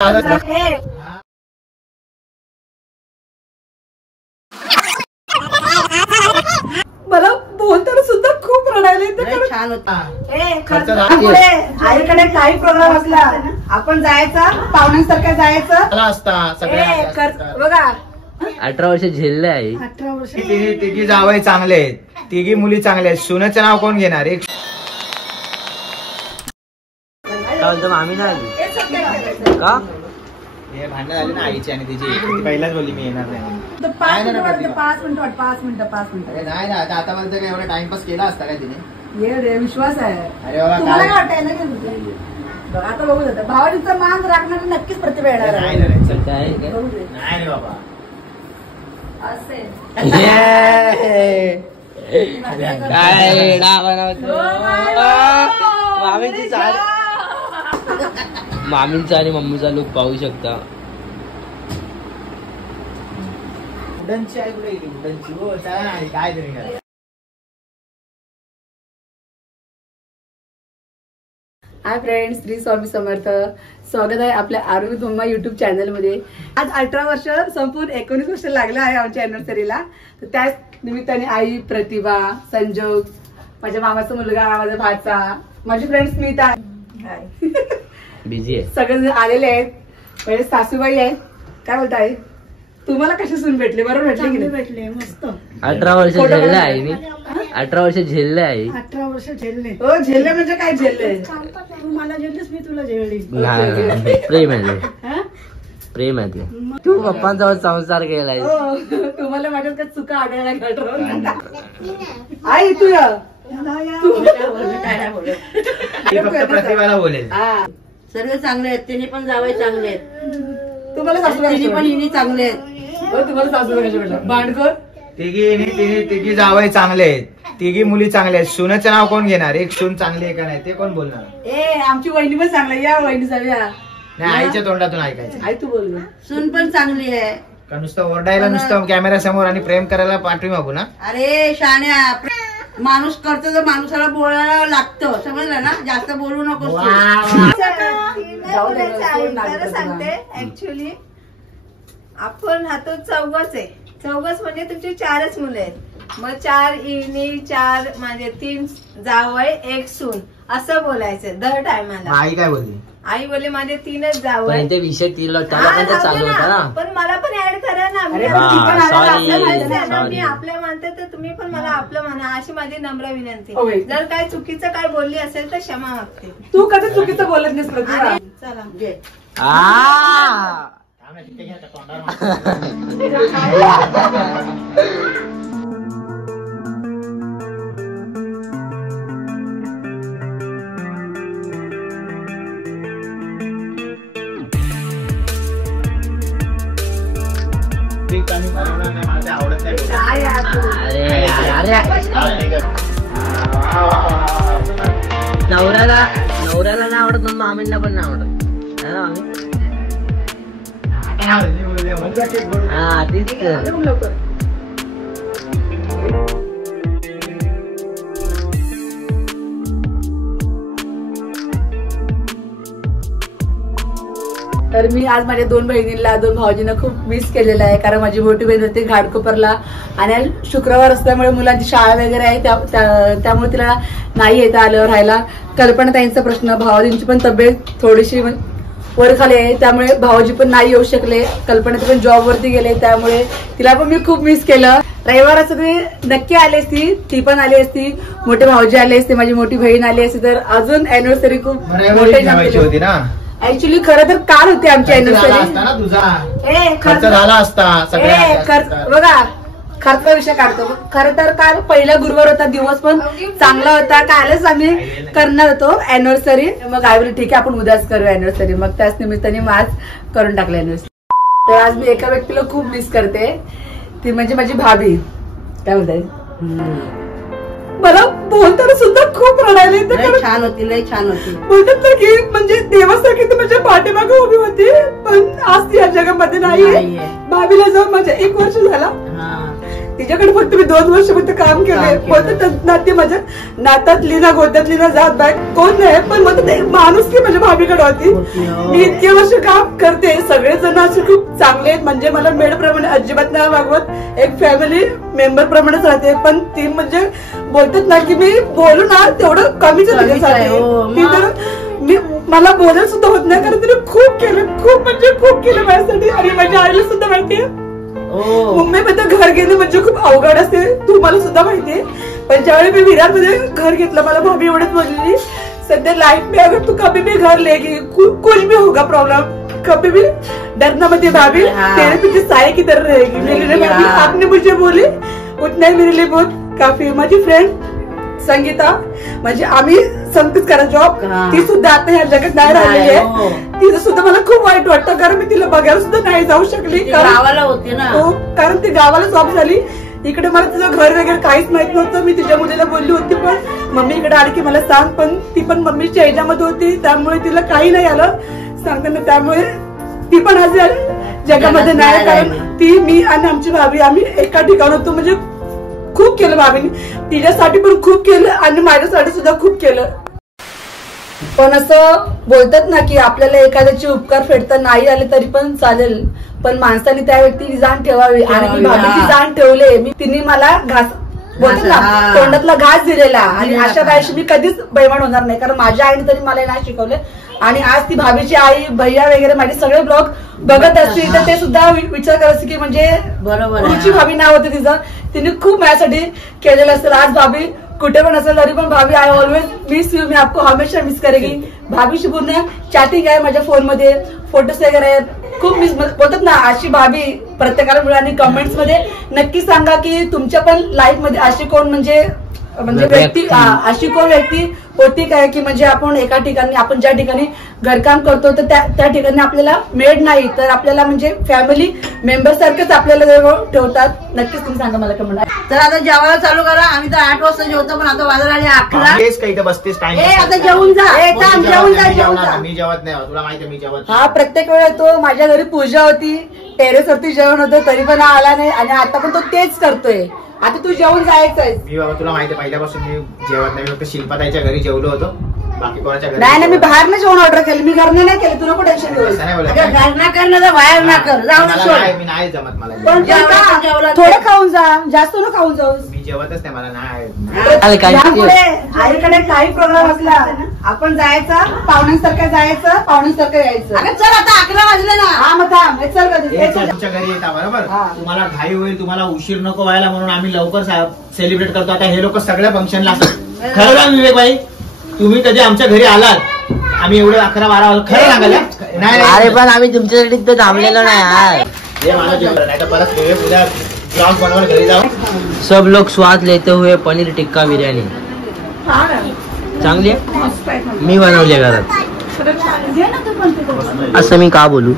मला बोलताना सुद्धा खूप रडायला छान होता. आईकडे काही प्रोग्राम असला आपण जायचं, पाहुण्यांसारखं जायचं असता. बघा. 18 वर्ष झेलले आहे. 18 वर्ष. तिघी जावई चांगले आहेत, तिघी मुली चांगल्या आहेत. सुनेचं नाव कोण घेणार? एक मामी नाही आली का? भांडण झाली ना आईची आणि तिची. पहिलाच बोलली मी येणार नाही. 5 मिनिटं. नाही ना आता पर्यंत काय एवढा टाइमपास केला असता काय तिने? ये रे, विश्वास आहे. अरे बाबा तुम्हाला काय वाटायला बघा आता बघू जातं. भावाजीचा मान राखणार नक्कीच प्रतिभा येणार आहे. नाही रे बाबा. काय मामींचा आणि मम्मीचा लुक पाहू शकता. उडनची आहे कुठे गेली? उडनची हो काय तरी. Hi friends, Shri Swami Samarth. स्वागत आहे आपल्या आरोग्य धुम्मा युट्यूब चॅनल मध्ये. आज 18 वर्ष संपूर्ण 19 वर्ष लागलं आहे आमच्या अॅनिव्हर्सरीला. तर त्याच निमित्ताने आई, प्रतिभा, संजोग, माझ्या मामाचा मुलगा, माझा भाचा, माझी फ्रेंड स्मिता बिझी आहे, सगळे आलेले आहेत. म्हणजे सासूबाई आहेत. काय बोलताय? तुम्हाला कशी सून भेटली? बरोबर भेटली की नाही? भेटले मस्त. 18 वर्ष झेलले आहे मी. 18 वर्ष झेलले आहे. 18 वर्ष झेलले. हो, झेलले म्हणजे काय झेलले? तू मला झेललीस, मी तुला झेलली. प्रेम आहे, प्रेम आहे. तू पप्पांचा संसार केलाय. तुम्हाला माझ्यात काय चुका आढळल्या घडवून? आई तू फक्त प्रतिभाला बोलेल. सर्व चांगले आहेत. तिने पण जावई चांगले आहेत. तुम्हाला सासूबाई पण हिने चांगले आहेत. तुम्हाला सासूबाई कशी भेटलं? भांडखोर. तिघी जावई चांगले आहेत, तिघी मुली चांगल्या आहेत. सुनेचं नाव कोण घेणार? एक सून चांगली आहे का नाही ते कोण बोलणार? आमची वहिनी पण चांगली. या वहिनी जाऊया. नाही, आईच्या तोंडातून ऐकायचं. आई तू बोल. सून पण चांगली आहे. का नुसतं ओरडायला, नुसतं कॅमेरा समोर आणि प्रेम करायला पाठवी मागू ना? अरे शाण्या, माणूस करतो तर माणूसाला बोलायला लागतं, समजलं ना? जास्त बोलू नको. सांगते ऍक्च्युली आपण हातो चौघच आहे. चौघच म्हणजे तुमची 4च मुलं आहेत. मग 4 इनी, 4 म्हणजे 3 जावई, 1 सून असं बोलायचं दर टायमाला. आई काय बोलली? आई बोलली माझे 3च जावई. ते विषय तिला चालू होता ना. पण मला पण ऍड करा ना. मी आपलं म्हणते तर तुम्ही पण मला आपलं म्हणा, अशी माझी नम्र विनंती. जर काय चुकीचं काय बोलली असेल तर क्षमा मागते. तू कधी चुकीचं बोलत नाहीस प्रतिभा. चला नवऱ्याला नाही आवडत, मग मामींना पण नाही आवडत. हा तीच तर मी आज माझ्या 2 बहिणींना, 2 भाऊजींना खूप मिस केलेलं आहे. कारण माझी मोठी बहीण होती घाटकोपरला आणि आज शुक्रवार असल्यामुळे मुलांची शाळा वगैरे आहे, त्यामुळे तिला नाही येता आलं राहायला. कल्पनाताईंचा प्रश्न, भाऊजींची पण तब्येत थोडीशी वर खाली आहे, त्यामुळे भाऊजी पण नाही येऊ शकले. कल्पना पण जॉब वरती गेले, त्यामुळे तिला पण मी खूप मिस केलं. रविवार सगळी नक्की आली असती, ती पण आली असती, मोठे भाऊजी आले असते, माझी मोठी बहीण आली असती, तर अजून अॅनिव्हर्सरी खूप मोठी होती ना. ऍक्च्युली खरं तर काल होती आमची अॅनिव्हर्सरी. खर्च झाला असता बघा, खर्च विषय काढतो. खरं तर काल पहिला गुरुवार होता, दिवस पण चांगला होता. कालच आम्ही करणार होतो अॅनिव्हर्सरी. मग आई बोलली ठीक आहे आपण उद्याच करू अॅनिव्हर्सरी. मग त्याच निमित्ताने मग आज करून टाकलं अॅनिव्हर्सरी. तर आज मी एका व्यक्तीला खूप मिस करते, ती म्हणजे माझी भाभी. काय बोलताय? मला बोलताना सुद्धा खूप रडायला. छान होती, लय छान होती. बोलतात तर की म्हणजे देवासारखी ती माझ्या पाठीमागे उभी होती, पण आज ती या जगामध्ये नाही. भाभीला जाऊन माझ्या 1 वर्ष झाला. तिच्याकडे फक्त मी 2 वर्ष फक्त काम केलंय. बोलतात ना ती माझ्या नातातली ना गोत्यातली ना जात बाय कोण नाही, पण मग ते माणूस की माझ्या भाभीकडे होती. मी इतके वर्ष काम करते, सगळेजण असे खूप चांगले आहेत. म्हणजे मला मेडप्रमाणे अजिबात नाही वागवत, एक फॅमिली मेंबर प्रमाणेच राहते. पण ती म्हणजे बोलतात ना की मी बोलू ना तेवढं कमीच आहे तिच्यासाठी. ती तर मी मला बोलायला सुद्धा होत नाही, कारण तिने खूप केलं, खूप म्हणजे खूप केलं माझ्यासाठी. आणि माझ्या आईला सुद्धा माहितीये मुंबईमध्ये घर घेणं म्हणजे खूप अवघड असते, तुम्हाला सुद्धा माहितीये. पण ज्यावेळी मी विरारमध्ये घर घेतलं, मला भाभी एवढंच बोलली, सध्या लाइफ में अगर तू कभी भी घर लेगी कुछ भी होगा प्रॉब्लम, कभी भी डरना मत भाभी, तेरे पीछे साए की तरह रहेगी. मेरे लिए भाभी आपने मुझे बोली उतना ही मेरे लिए बहुत काफी. माझी फ्रेंड संगीता, म्हणजे आम्ही संगीत करा जॉब, ती सुद्धा आता ह्या जगात नाही राहिलेली आहे. तिचं सुद्धा मला खूप वाईट वाटतं, कारण मी तिला बघायला सुद्धा नाही जाऊ शकली. गावाला होती ना, कारण ती गावाला जॉब झाली. इकडे मला तिचं घर वगैरे काहीच माहित नव्हतं. मी तिच्या मुलीला बोलली होती, पण मम्मी इकडे आली की मला सांग, पण ती पण मम्मीच्या ह्याच्यामध्ये होती, त्यामुळे तिला काही नाही आलं सांगताना. त्यामुळे ती पण आज जगामध्ये नाही, कारण ती, मी आणि आमची भाभी आम्ही एका ठिकाणी होतो. म्हणजे खूप केलं भाभीने, तिच्यासाठी पण खूप केलं आणि माझ्यासाठी सुद्धा खूप केलं. पण असं बोलतात ना की आपल्याला एखाद्याचे उपकार फेडता नाही आले तरी पण चालेल, पण माणसाने त्या व्यक्तीची जाण ठेवावी. आणि मी भाभीची जाण ठेवले. मी तिने मला घास बोलतात ना तोंडातला घास दिलेला, आणि अशा बायशी मी कधीच बेईमान होणार नाही, कारण माझ्या आईने तरी मला नाही शिकवलं. आणि आज ती भाभीची आई भैया वगैरे माझे सगळे ब्लॉग बघत असतील तर ते सुद्धा विचार करायचे की म्हणजे रुची भाभी नाव होते तिचं, तिने खूप माझ्यासाठी केलेलं असेल. आज भाभी कुठे पण असेल तरी पण भाभी आय ऑलवेज मिस यू, मी आपको हमेशा मिस करेगी. भाभीशी पूर्ण चॅटिंग आहे माझ्या फोनमध्ये, फोटोज वगैरे आहेत, खूप मिस बोलतात ना. अशी भाभी प्रत्येकाला मिळेल. आणि कमेंट्स मध्ये नक्की सांगा की तुमच्या पण लाईफ मध्ये अशी कोण म्हणजे व्यक्ती, अशी कोण व्यक्ती होती काय की म्हणजे आपण एका ठिकाणी, आपण ज्या ठिकाणी घरकाम करतो तर त्या ठिकाणी आपल्याला मेड नाही तर आपल्याला म्हणजे फॅमिली मेंबर सारखंच आपल्याला ठेवतात. नक्कीच तुम्ही सांगा मला कमेंट. तर आता जेवायला चालू करा. आम्ही तर 8 वाजता जेवतो, पण आता वाजत आले 11. काही बसतेस टाइम. आता जेवून जा, जेवून जा. मी जेवत नाही, तुला माहिती मी जेवत. हा प्रत्येक वेळा तो माझ्या घरी पूजा होती, टेरेसवरती जेवण होतं, तरी पण आला नाही. आणि आता पण तो तेच करतोय. आता तू जेवून जायचंय. मी बाबा तुला माहिती पहिल्यापासून मी जेवत नाही, फक्त शिल्पाताईच्या घरी जेवलो होतो, बाकी कोणाच्या घरी नाही. मी बाहेर नाही जेवण ऑर्डर केलं, मी घरनं नाही केलं. तुला कुठे टेन्शन घेऊ? घर ना कर ना, बाहेर ना कर, जाऊन मी नाही जमत मला. पण थोडं खाऊन जा, जास्त न खाऊन जाऊ. मी जेवतच नाही, मला नाही. त्यामुळे आईकडे काही प्रोग्राम असला आपण जायचं, पाहुण्यांसारखं जायचं, पाहुण्यांसारखं यायचं. चल आता 11 वाजले ना. हा मग थांब, चल कधी तुमच्या घरी येता बरोबर, तुम्हाला घाई होईल, तुम्हाला उशीर नको व्हायला म्हणून आम्ही लवकर सेलिब्रेट करतो. आता हे लोक सगळ्या फंक्शनला असतात. खरं ना विवेक भाई, तुम्ही कधी आमच्या घरी आलात, आम्ही एवढे 11-12 वाजता खरं सांगायला नाही. अरे पण आम्ही तुमच्यासाठी तर थांबलेलो नाही यार. हे मला जेवण नाही तर परत उद्या ब्लॉग बनवायला घरी जाऊ. सब लोग स्वाद लेते हुए पनीर टिक्का बिर्याणी चांगली आहे, मी बनवली घरात. असं मी का बोलू.